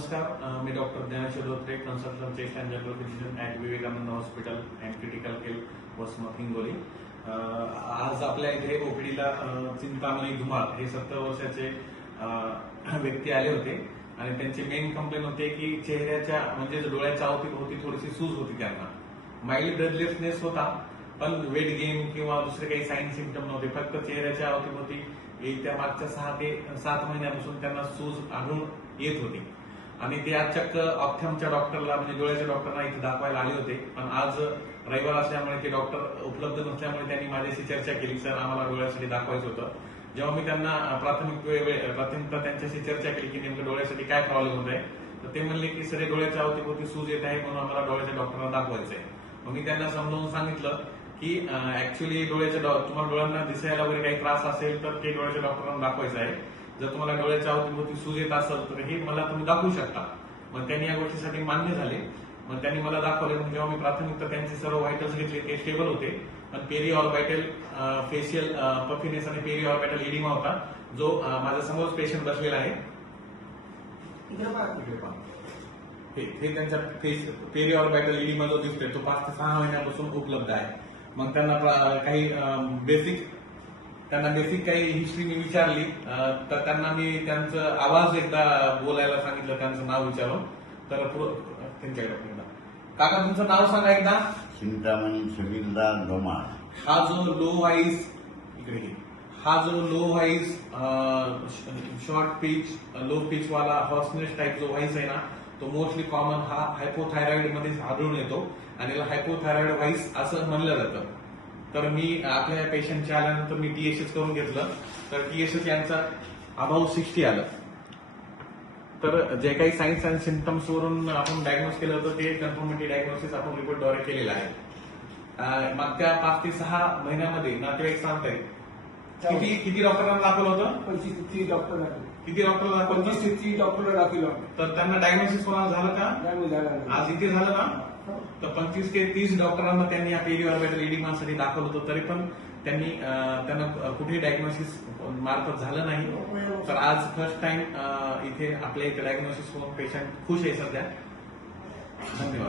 नमस्कार, मी doctor Dnyaneshwar Dhotre, consultant chest and general physician at Vivekanand hospital and critical care Vasmat Hingoli. आज आपल्या इथे ओपीडीला चिंतामणी धुमाळ हे 70 वर्षाचे व्यक्ती आले होते आणि त्यांची मेन कंप्लेन होते की चेहऱ्याच्या म्हणजे डोळ्याच्या अवतीभोवती थोडीशी सूज होती. त्यांना माइल्ड ब्रेथलेसनेस होता, पण वेट गेन किंवा दुसरे काही साईन सिम्पटम नव्हते. फक्त चेहऱ्याच्या अवतीभोवती त्या मागच्या 6 ते 7 महिन्यापासून त्यांना सूज आढळून येत होती आणि ते आज चक्क ऑप्थमच्या डॉक्टरला म्हणजे डोळ्याच्या डॉक्टरला इथे दाखवायला आले होते. पण आज रविवार असल्यामुळे ते डॉक्टर उपलब्ध नसल्यामुळे त्यांनी माझ्याशी चर्चा केली, सर आम्हाला डोळ्यासाठी दाखवायचं होतं. जेव्हा मी त्यांना प्राथमिकता त्यांच्याशी चर्चा केली की नेमकं डोळ्यासाठी काय प्रॉब्लेम होत आहे, तर ते म्हणले की सर डोळ्याच्या अवतीभोवती सूज येत आहे म्हणून आम्हाला डोळ्याच्या डॉक्टरला दाखवायचं आहे. मग मी त्यांना समजावून सांगितलं की ऍक्च्युली तुम्हाला डोळ्यांना दिसायला वगैरे काही त्रास असेल तर ते डोळ्याच्या डॉक्टरांना दाखवायचं आहे. जर तुम्हाला डोळ्याच्या अवतीभोवती सूज येत असेल तर हे मला तुम्ही दाखवू शकता. मग त्यांनी या गोष्टीसाठी मान्य झाले. मग त्यांनी मला दाखवले. मग जेव्हा मी प्राथमिकता त्यांचे सर्व व्हायटल्स घेतले ते स्टेबल होते, पण पेरी ऑर्बिटल फेशियल पफिनेस आणि पेरी ऑर्बिटल एडिमा होता, जो माझ्या समोर पेशंट बसलेला आहे. हे त्यांच्या पेरी ऑर्बिटल एडिमा जो दिसतोय तो 5 ते 6 महिन्यापासून उपलब्ध आहे. मग त्यांना काही बेसिक काही हिस्ट्री मी विचारली, तर त्यांना मी त्यांचं आवाज एकदा बोलायला सांगितलं, त्यांचं नाव विचारून. तर त्यांच्याकडे काका तुमचं नाव सांगा एकदा. चिंतामणी सुनीलदास धुमाळ. हा जो low voice short pitch low pitch वाला हॉर्सनेस टाईप जो व्हाईस आहे ना, तो मोस्टली कॉमन हा हायपोथायरॉइड मध्ये आढळून येतो आणि याला हायपोथायरॉइड व्हाईस असं म्हणलं जातं. तर मी आपल्या पेशंटच्या आल्यानंतर मी टीएसएस करून घेतलं, तर टीएसएस यांचा अबाउट 60 आलं. तर जे काही साईन्स अँड सिम्पटम्स वरून आपण डायग्नोज केलं होतं ते कन्फर्मेटिव्ह डायग्नोसिस आपण रिपोर्टद्वारे केलेलं आहे. मागच्या 5 ते 6 महिन्यामध्ये नातेवाईक सांगतायत किती डॉक्टरांना दाखवलं होतं? 25 ते 30 डॉक्टर किती डॉक्टर दाखवलं? 25 ते 30 डॉक्टर दाखवलं. तर त्यांना डायग्नोसिस कोणाला झालं का? आज इथे झालं ना? तर 25 ते 30 डॉक्टरांना त्यांनी या पेरी ऑर्बिटल एडिमासाठी दाखवलं होतं, तरी पण त्यांना कुठेही डायग्नोसिस मार्फत झालं नाही. तर आज फर्स्ट टाइम इथे आपल्या इथे डायग्नोसिस होऊन पेशंट खुश आहे सध्या. धन्यवाद.